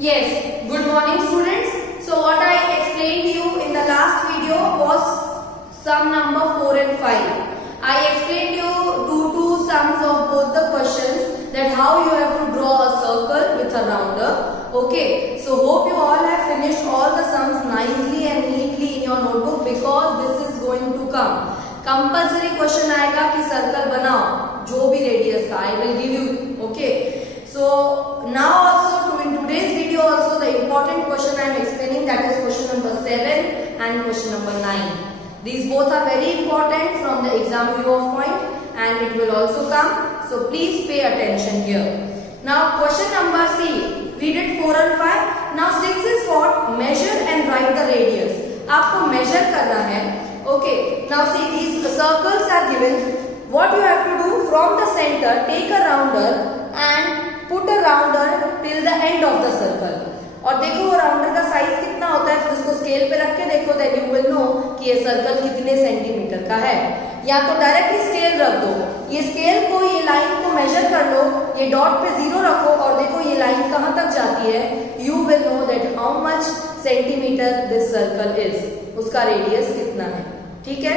Yes, good morning students. So what I explained to you in the last video was sum number 4 and 5. I explained you two sums of both the questions, that how you have to draw a circle with a rounder. Okay, so hope you all have finished all the sums nicely and neatly in your notebook, because this is going to come. Compulsory question आएगा कि circle बनाओ जो भी radius का, I will give you. Okay, so now also in today's video also the important question I am explaining, that is question number 7 and question number 9. These both are very important from the exam view of point, and it will also come. So please pay attention here. Now question number C, we did 4 and 5. Now 6 is what? Measure and write the radius. आपको measure करना है. Okay. Now see, these circles are given. What you have to do, from the center take a rounder and put a rounder till the end of the circle. और देखो वो rounder का size कितना होता है, फिर उसको स्केल पे रख के देखो, देन यू विल नो कि ये सर्कल कितने सेंटीमीटर का है. या तो डायरेक्टली स्केल रख दो, ये स्केल को, ये लाइन को मेजर कर लो, ये डॉट पे 0 रखो और देखो ये लाइन कहाँ तक जाती है. You will know that how much centimetre this circle is, उसका रेडियस कितना है. ठीक है,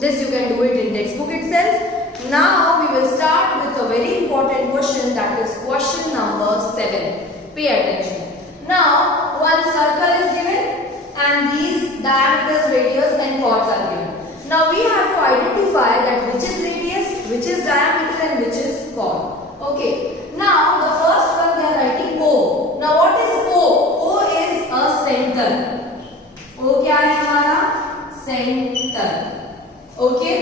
this you can do it in text book itself. Now we will start with a very important question, that is question number 7. Pay attention. Now one circle is given and these diameters, radius and chords are given. Now we have to identify that which is radius, which is diameter and which is chord. Okay. Now the first one they are writing O. Now what is O? O is a center. O क्या है हमारा? Center. Okay.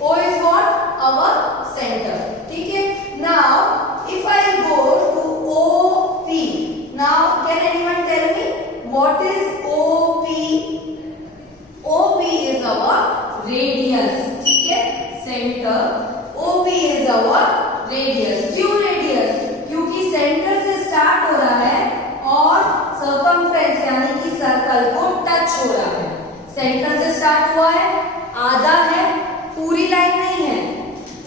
O is what? Our center. ठीक है. Now if I go to OP, now can anyone tell me what is OP? OP is our radius. ठीक है. Center. OP is our radius. क्यों radius? क्योंकि center से start हो रहा है और circumference यानी कि सर्कल को टच हो रहा है. सेंटर से स्टार्ट हुआ है, आधा है, पूरी लाइन नहीं है,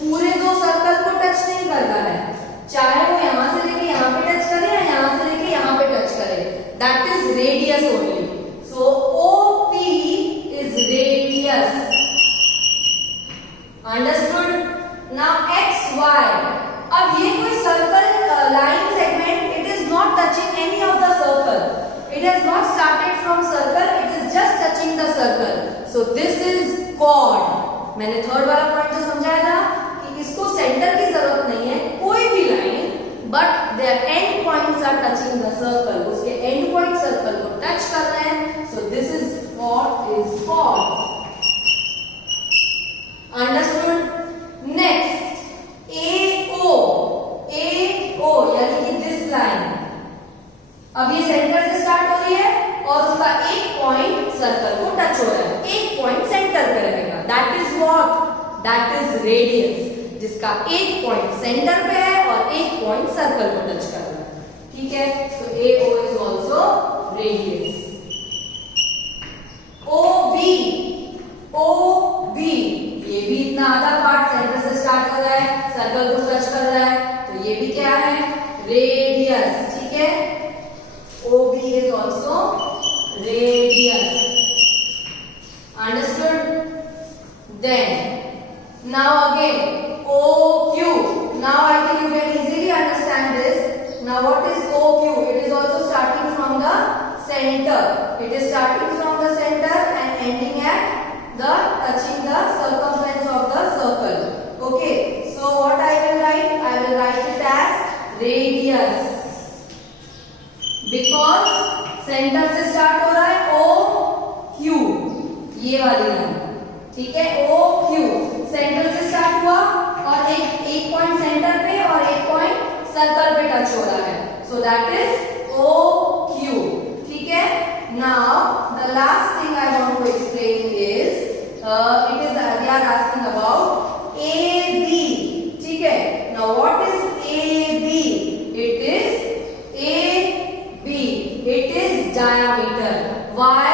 पूरे दो सर्कल को टच नहीं कर रहा है, चाहे वो यहां से लेके यहां पे टच करे या यहां से लेके यहां पे टच करे. That is radius only. So OP is radius. Understood. Now XY, अब ये कोई circle line segment, it is not touching any of the circle. It has not started from circle, it is just touching the circle. So this is chord. मैंने third वाला point जो समझाया था कि इसको सेंटर की जरूरत नहीं है, कोई भी line, but their end points are touching the circle. उसके एंड पॉइंट सर्कल को टच कर रहे हैं. So this is what is chord. Understood. Next AO. AO यानी कि दिस लाइन, अब ये सेंटर से स्टार्ट हो रही है और उसका एक पॉइंट सर्कल को टच हो रहा है, एक पॉइंट सेंटर पे रहेगा. That is what? That is radius, जिसका एक पॉइंट सेंटर पे है और एक पॉइंट सर्कल को टच कर रहा है. ठीक है. सो AO is also radius. OB. OB ये भी इतना आधा पार्ट सेंटर से स्टार्ट हो रहा है, सर्कल को टच कर रहा है, तो ये भी क्या है? रेडियस. ठीक है. OB is also radius. Understood? Then now again OQ. Now I think you can easily understand this. Now what is OQ? It is also starting from the center. It is starting from the center and ending at the touching the circumference of the circle. Okay. So what I will write? I will write it as radius. Because centre से start हो रहा है OQ, ये वाली line. ठीक है. OQ centre से start हुआ और एक पॉइंट सेंटर पे और एक पॉइंट सर्कल पे टच हो रहा है. So that is OQ. ठीक है. Now the last thing I want to explain is it is they are asking about AB. ठीक है. Now what is AB? It is it is diameter. Why?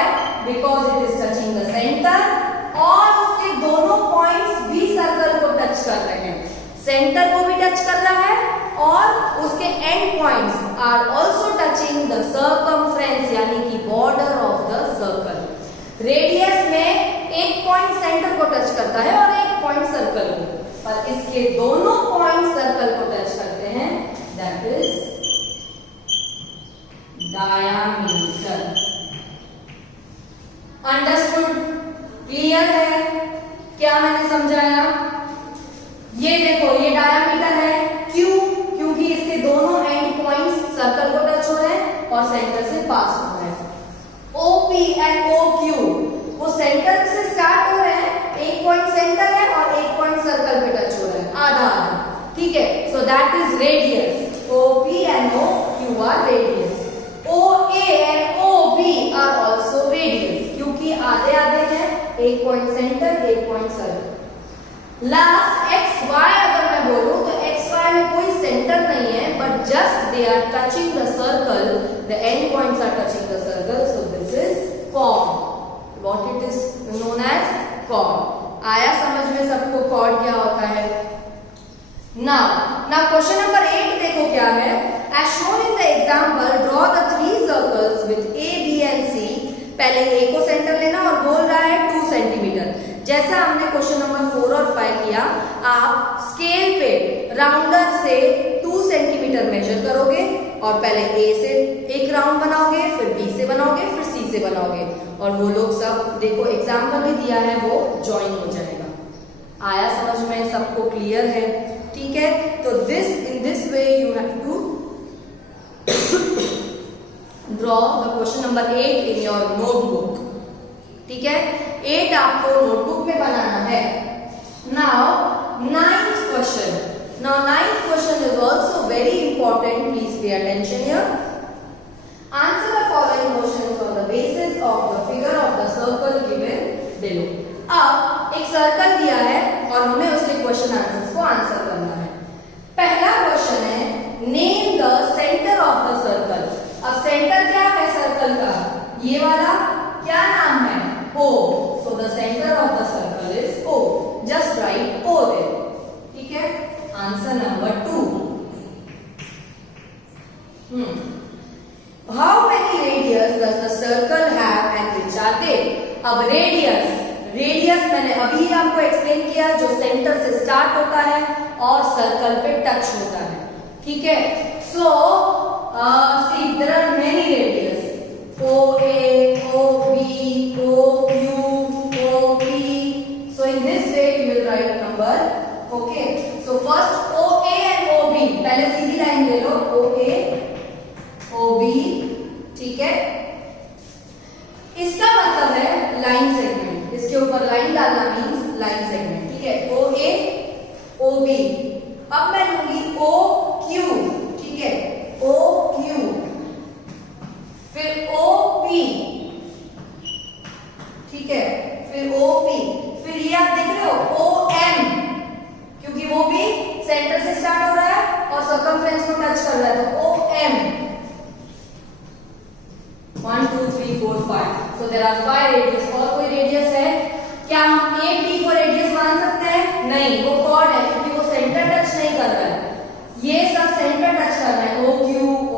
Because it is touching the center और उसके दोनों points भी circle को touch कर रहे हैं. सेंटर को भी टच कर रहा है और उसके end points are also touching the circumference यानी कि border of the circle. Radius में एक पॉइंट सेंटर को टच करता है और एक पॉइंट सर्कल को, पर इसके दोनों पॉइंट सर्कल को टच करते हैं, that is diameter. Understood? Clear है क्या मैंने समझाया? ये देखो ये डायामीटर है, क्यों? क्योंकि इसके दोनों एंड पॉइंट्स सर्कल को टच हो रहे हैं और सेंटर से पास हो रहे हैं। OP एंड OQ वो सेंटर से स्टार्ट हो रहे हैं, एक पॉइंट सेंटर है और एक पॉइंट सर्कल पे टच हो रहा है, आधा आधा, ठीक है? So that is radius. OP and OQ are radius. OA and OB are also radius, क्योंकि आधे आधे हैं, एक पॉइंट सेंटर एक पॉइंट सर्कल। लास्ट XY अगर मैं बोलूं तो XY में कोई सेंटर नहीं है, but just they are touching the circle, the end points are touching the circle, so this is chord. What it is known as chord. आया समझ में सबको कॉर्ड क्या होता है? नाउ क्वेश्चन नंबर 8 देखो क्या है। As shown in the example draw the 3 circles with A, B and C। पहले A को सेंटर लेना और बोल रहा है 2 सेंटीमीटर। जैसा हमने क्वेश्चन नंबर 4 और 5 किया, आप स्केल पे राउंडर से 2 सेंटीमीटर मेजर करोगे और पहले A से एक राउंड बनाओगे, फिर B से बनाओगे, फिर C से बनाओगे, और वो लोग सब देखो एग्जाम्पल भी दिया है वो ज्वाइन हो जाएगा। आया समझ में सबको? क्लियर है? ठीक है, तो in this way you have to draw the question number 8 in your notebook. ठीक है, 8 आपको नोटबुक में बनाना है। Now 9th question. Now 9th question is also very important. Please pay attention here. Answer the following questions on the basis of the figure of the circle given below. अब एक circle दिया है और हमें उसके क्वेश्चन आंसर्स को answer करना है। पहला क्वेश्चन है name the centre of the circle. अब सेंटर क्या है सर्कल का? ये वाला क्या नाम है? O. So the center of the circle is O. Just write O there. ठीक है? Answer number 2. How many radius does the circle have and which are they? अब रेडियस मैंने अभी आपको एक्सप्लेन किया, जो सेंटर से स्टार्ट होता है और सर्कल पे टच होता है। ठीक है, सो see there are many radius. OA, OB, OQ, OP. So in this way you will write number. Okay. So first OA and OB, पहले सीधी लाइन ले लो, OA, OB, ठीक है? इसका मतलब है लाइन सेगमेंट, इसके ऊपर लाइन डालना मीन्स लाइन सेगमेंट। ठीक है, OA, OB। अब मैं लूंगी OQ, ठीक है, OQ, फिर OP, ठीक है, फिर OP, फिर ये आप देख रहे हो OM, क्योंकि वो भी सेंटर से स्टार्ट हो रहा है और सर्कमफ्रेंस को टच कर रहा है, तो OM। 1 2 3 4 5। So there are 5 radius. और कोई रेडियस है क्या? हम A B को रेडियस मान सकते हैं? नहीं, वो कॉर्ड है क्योंकि वो सेंटर टच नहीं कर रहा है। ये सब सेंटर टच कर रहा है, OQ,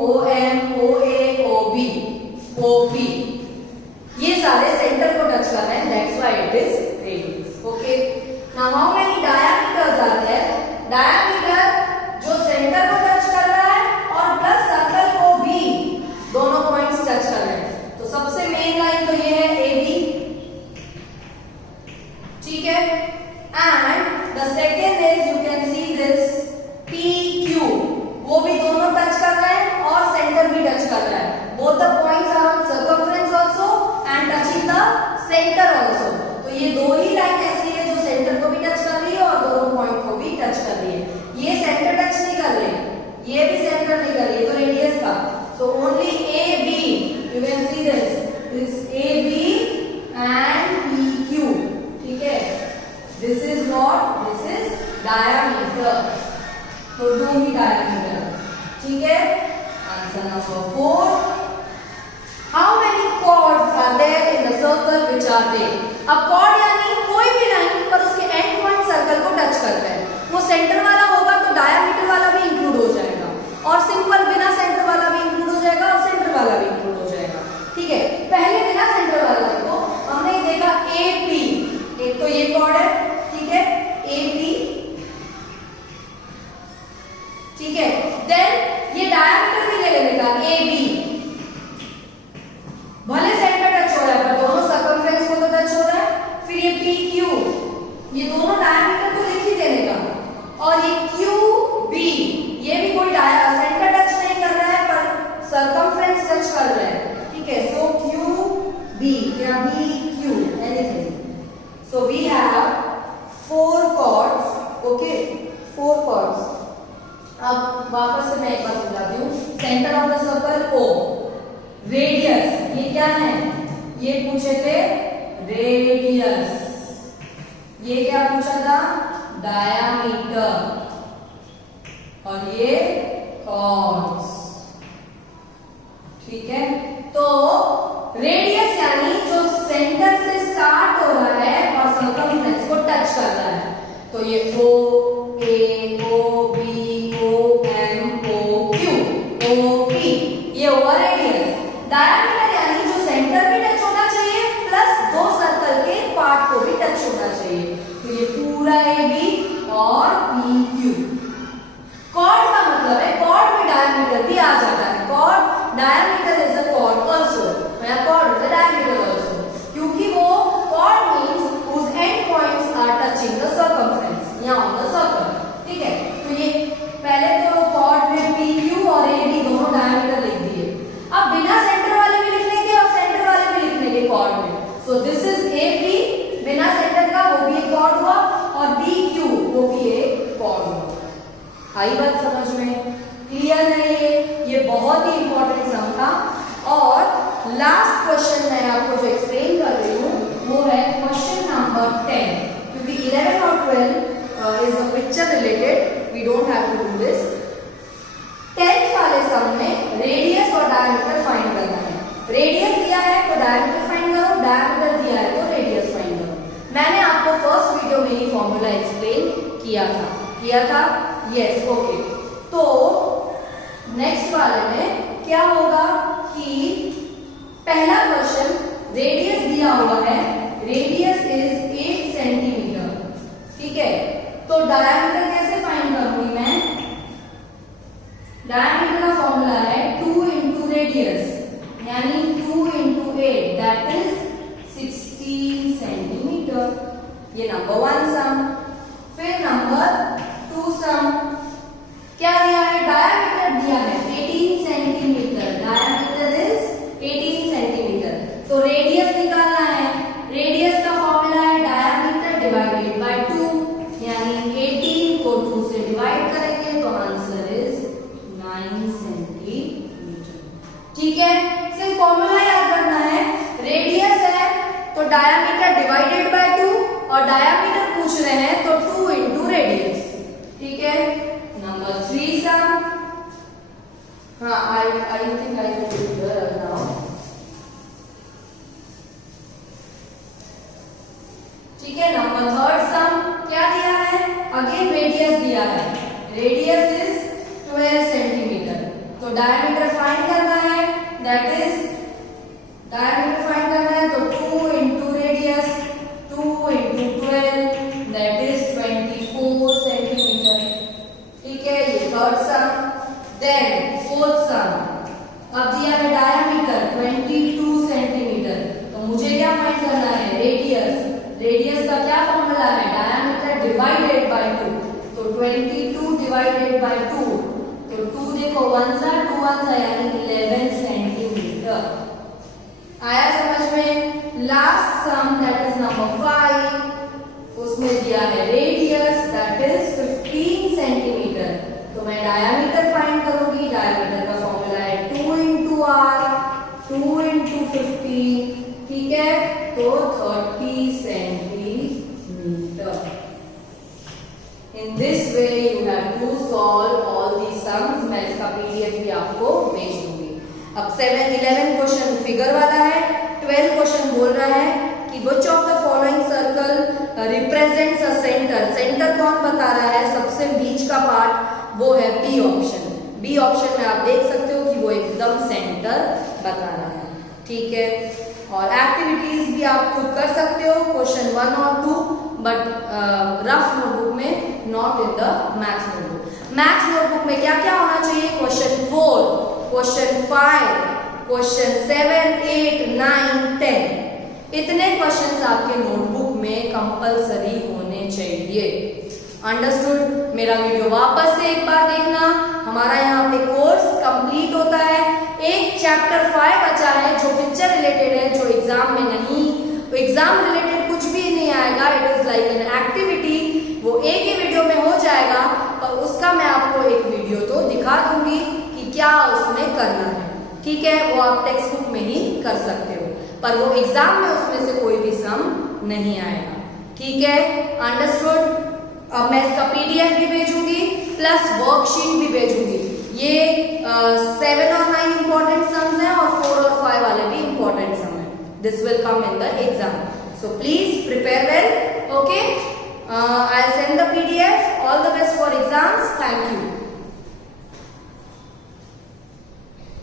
OM, OA, OB, OP, ये सारे सेंटर को टच कर रहे हैं, that's why it is radius. Okay, now how many diameters are there? Diameter जो सेंटर को टच कर रहा है और प्लस सर्कल को भी, दोनों पॉइंट्स टच कर रहे हैं, तो सबसे मेन लाइन तो ये है AB, ठीक है, and the second is you can see this PQ, वो भी दोनों टच कर रहे हैं और सेंटर भी टच कर रहा है। Both the points are on circumference also and touching the center also. तो ये दो ही लाइन ऐसी है जो सेंटर को भी टच कर रही है और दोनों पॉइंट को भी टच कर रही है। ये सेंटर टच नहीं कर रहे, ये भी सेंटर नहीं कर रही है, तो रेडियस का। So only AB, you can see this AB and PQ, ठीक है? This is what? This is diameter. तो दो ही डायामीटर, ठीक है? Answer number 4। How many chords are there in the circle which are there? अब chord यानी कोई भी लाइन पर उसके एंड पॉइंट सर्कल को टच करता है। वो सेंटर वाला होगा तो डायामीटर वाला भी इंक्लूड हो जाएगा, और सिंपल बिना सेंटर वाला भी क्या है? ये पूछे थे रेडियस, ये क्या पूछा था? डायामीटर, और ये कॉर्ड्स। ठीक है, तो रेडियस यानी जो सेंटर से स्टार्ट हो रहा है और सर्कमफ्रेंस को टच कर रहा है, तो ये O A O B O M O Q O P, ये हुआ रेडियस। डायमीटर यानी जो सेंटर भी टच होना चाहिए प्लस दो सर्कल के पार्ट को भी टच होना चाहिए, तो ये पूरा AB और PQ। कॉर्ड का मतलब है, कॉर्ड में डायमीटर भी आ जाता है, chord diameter is a chord also, या chord is a diameter also, क्योंकि वो chord means whose end points are touching the circumference या on the circle। ठीक है, तो ये पहले तो कॉर्ड में PQ और AB दोनों डायमीटर लिख दिए। अब बिना सेंटर वाले भी लिखने के और सेंटर वाले भी लिखने के कॉर्ड में, सो दिस इज AB, बिना सेंटर का वो भी एक कॉर्ड हुआ, और BQ वो भी एक कॉर्ड हुआ। आई बात समझ में? क्लियर है? ये बहुत ही इंपॉर्टेंट सम था। और लास्ट क्वेश्चन मैं आपको जो एक्सप्लेन कर रही हूँ वो है क्वेश्चन नंबर 10, क्योंकि 11 और 12 is a picture related, we don't have to do this. 10th वाले सम में रेडियस और डायमीटर फाइंड करना है। रेडियस दिया है तो डायमीटर फाइंड करो, डायमीटर दिया है तो रेडियस फाइंड करो। मैंने आपको फर्स्ट वीडियो में ही फॉर्मूला एक्सप्लेन किया था। Yes, okay. तो नेक्स्ट वाले में क्या होगा कि पहला क्वेश्चन रेडियस दिया हुआ है, रेडियस इज 8 सेंटीमीटर। ठीक है, तो डायमीटर कैसे फाइंड करूंगी मैं? डायमीटर का फॉर्मूला है 2 इंटू रेडियस, यानी 2 इंटू 8 दैट इज 16 सेंटीमीटर। ये नंबर 1 सम। फिर नंबर 2 सम क्या दिया है? डायमीटर दिया है 18 सेंटीमीटर, डायमीटर इज 18 सेंटीमीटर। तो रेडियस निकालना है, रेडियस का फॉर्मूला है डायमीटर डिवाइडेड बाय 2, यानी 18 को 2 से डिवाइड करेंगे तो आंसर इज 9 सेंटीमीटर। ठीक है, सिर्फ फॉर्मूला याद रखना है। रेडियस है तो डायमीटर डिवाइडेड बाय 2, और डायमीटर पूछ रहे हैं तो 2 इंटू रेडियस। ठीक है, नंबर 3 सम। हाँ, I think I will do here now. ठीक है, नंबर 3rd सम क्या दिया है? अगेन रेडियस दिया है, रेडियस इज 12 सेंटीमीटर। तो डायमीटर फाइंड करना है, दैट इज डायमीटर फाइंड करना है तो 2 into radius, 2 into 12 that is 24 centimetre. ठीक है, ये 3rd सम। देन 4th सम, अब दिया है डायमीटर 22 सेंटीमीटर, तो मुझे क्या फाइंड करना है? रेडियस। रेडियस का क्या फॉर्मूला है? डायमीटर डिवाइडेड बाय 2, तो 22 डिवाइडेड बाय 2, तो 2 देखो 1 सा 2 1 सा, यानी 11 सेंटीमीटर। आया समझ में? Last sum that is number 5, उसमें दिया है रेडियस दैट इज 15 सेंटीमीटर, तो मैं डायमीटर फाइंड करूंगी। डायमीटर का फॉर्मूला है 2 इंटू r, 2 इंटू 15, ठीक है, तो 30 centimetre. In this way you have to solve all the sums. मैं इसका पीडीएफ भी आपको भेज दूंगी। अब 11 क्वेश्चन फिगर वाला है, 12 क्वेश्चन बोल रहा है कि which of the following circle represents a center। Centre कौन बता रहा है? सबसे बीच का पार्ट वो है बी ऑप्शन। बी ऑप्शन में आप देख सकते हो कि वो एकदम सेंटर बता रहा है। ठीक है, और एक्टिविटीज भी आप खुद कर सकते हो, क्वेश्चन 1 और 2, बट रफ नोटबुक में, not in the maths notebook. Maths notebook में क्या क्या होना चाहिए? क्वेश्चन 4, क्वेश्चन 5, क्वेश्चन 7, 8, 9, 10, इतने क्वेश्चंस आपके नोटबुक में कंपलसरी होने चाहिए। अंडरस्टूड? मेरा वीडियो वापस से एक बार देखना। हमारा यहाँ पे कोर्स कंप्लीट होता है, एक चैप्टर 5 बचा है जो पिक्चर रिलेटेड है, जो एग्जाम में नहीं, एग्जाम रिलेटेड कुछ भी नहीं आएगा, it is like an activity, वो एक ही वीडियो में हो जाएगा, पर उसका मैं आपको एक वीडियो तो दिखा दूंगी कि क्या उसमें करना है। ठीक है, वो आप टेक्स्ट बुक में ही कर सकते हो, पर वो एग्जाम में उसमें से कोई भी सम नहीं आएगा। ठीक है, अंडरस्टूड। अब मैं इसका पीडीएफ भी भेजूंगी प्लस वर्कशीट भी भेजूंगी। ये 7 और 9 इंपॉर्टेंट सम्स हैं और 4 और 5 वाले भी इंपॉर्टेंट सम है। This will come in the exam, so please prepare well. Okay, I will send the PDF. All the best for exams. Thank you.